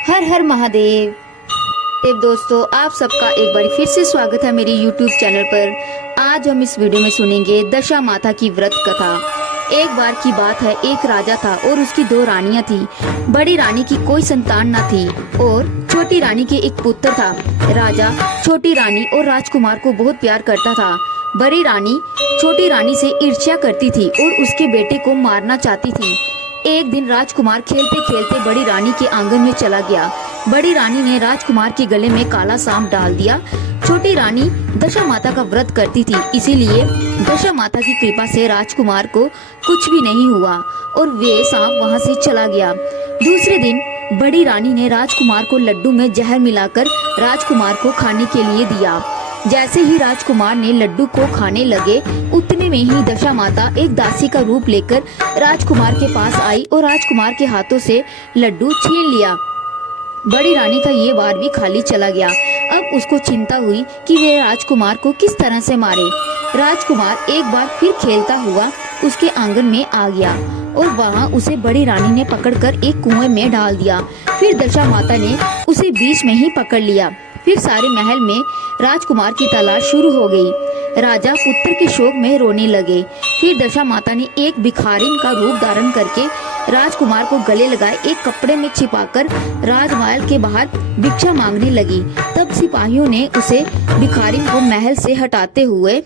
हर हर महादेव। दोस्तों, आप सबका एक बार फिर से स्वागत है मेरी YouTube चैनल पर। आज हम इस वीडियो में सुनेंगे दशा माता की व्रत कथा। एक बार की बात है, एक राजा था और उसकी दो रानियां थी। बड़ी रानी की कोई संतान न थी और छोटी रानी के एक पुत्र था। राजा छोटी रानी और राजकुमार को बहुत प्यार करता था। बड़ी रानी छोटी रानी से ईर्ष्या करती थी और उसके बेटे को मारना चाहती थी। एक दिन राजकुमार खेलते खेलते बड़ी रानी के आंगन में चला गया। बड़ी रानी ने राजकुमार के गले में काला सांप डाल दिया। छोटी रानी दशा माता का व्रत करती थी, इसीलिए दशा माता की कृपा से राजकुमार को कुछ भी नहीं हुआ और वे सांप वहां से चला गया। दूसरे दिन बड़ी रानी ने राजकुमार को लड्डू में जहर मिलाकर राजकुमार को खाने के लिए दिया। जैसे ही राजकुमार ने लड्डू को खाने लगे, उतने में ही दशा माता एक दासी का रूप लेकर राजकुमार के पास आई और राजकुमार के हाथों से लड्डू छीन लिया। बड़ी रानी का ये वार भी खाली चला गया। अब उसको चिंता हुई कि वे राजकुमार को किस तरह से मारे। राजकुमार एक बार फिर खेलता हुआ उसके आंगन में आ गया और वहाँ उसे बड़ी रानी ने पकड़कर एक कुएं में डाल दिया। फिर दशा माता ने उसे बीच में ही पकड़ लिया। फिर सारे महल में राजकुमार की तलाश शुरू हो गई। राजा पुत्र के शोक में रोने लगे। फिर दशा माता ने एक भिखारिन का रूप धारण करके राजकुमार को गले लगाए एक कपड़े में छिपाकर राजमहल के बाहर भिक्षा मांगने लगी। तब सिपाहियों ने उसे भिखारिन को महल से हटाते हुए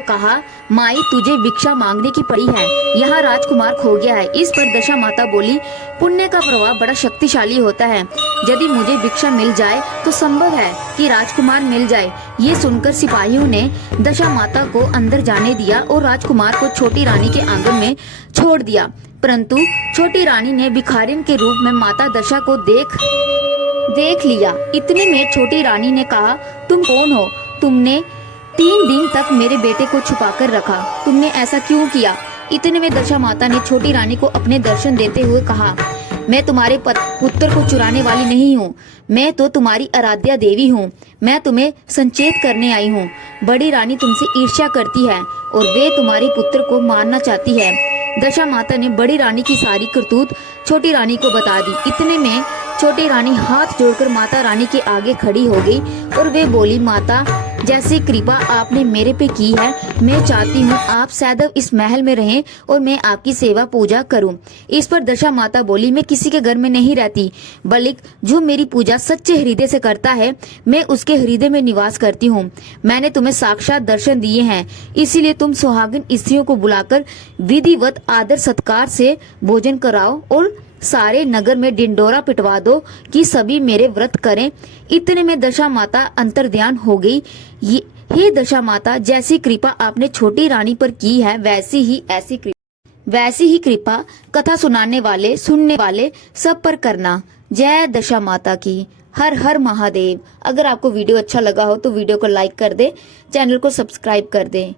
कहा, माई तुझे भिक्षा मांगने की पड़ी है, यहाँ राजकुमार खो गया है। इस पर दशा माता बोली, पुण्य का प्रभाव बड़ा शक्तिशाली होता है। यदि मुझे भिक्षा मिल जाए तो संभव है कि राजकुमार मिल जाए। ये सुनकर सिपाहियों ने दशा माता को अंदर जाने दिया और राजकुमार को छोटी रानी के आंगन में छोड़ दिया। परंतु छोटी रानी ने भिखारिन के रूप में माता दशा को देख लिया। इतने में छोटी रानी ने कहा, तुम कौन हो? तुमने 3 दिन तक मेरे बेटे को छुपाकर रखा, तुमने ऐसा क्यों किया? इतने में दशा माता ने छोटी रानी को अपने दर्शन देते हुए कहा, मैं तुम्हारे पुत्र को चुराने वाली नहीं हूँ, मैं तो तुम्हारी आराध्या देवी हूँ। मैं तुम्हें संचेत करने आई हूँ। बड़ी रानी तुमसे ईर्ष्या करती है और वे तुम्हारे पुत्र को मारना चाहती है। दशा माता ने बड़ी रानी की सारी करतूत छोटी रानी को बता दी। इतने में छोटी रानी हाथ जोड़कर माता रानी के आगे खड़ी हो गई और वे बोली, माता जैसी कृपा आपने मेरे पे की है, मैं चाहती हूँ आप सदैव इस महल में रहें और मैं आपकी सेवा पूजा करूँ। इस पर दशा माता बोली, मैं किसी के घर में नहीं रहती, बल्कि जो मेरी पूजा सच्चे हृदय से करता है मैं उसके हृदय में निवास करती हूँ। मैंने तुम्हें साक्षात दर्शन दिए हैं, इसीलिए तुम सुहागिन स्त्रियों को बुलाकर विधिवत आदर सत्कार से भोजन कराओ और सारे नगर में डिंडोरा पिटवा दो कि सभी मेरे व्रत करें। इतने में दशा माता अंतर्ध्यान हो गई। हे दशा माता, जैसी कृपा आपने छोटी रानी पर की है वैसी ही कृपा कथा सुनने वाले सब पर करना। जय दशा माता की। हर हर महादेव। अगर आपको वीडियो अच्छा लगा हो तो वीडियो को लाइक कर दे, चैनल को सब्सक्राइब कर दे।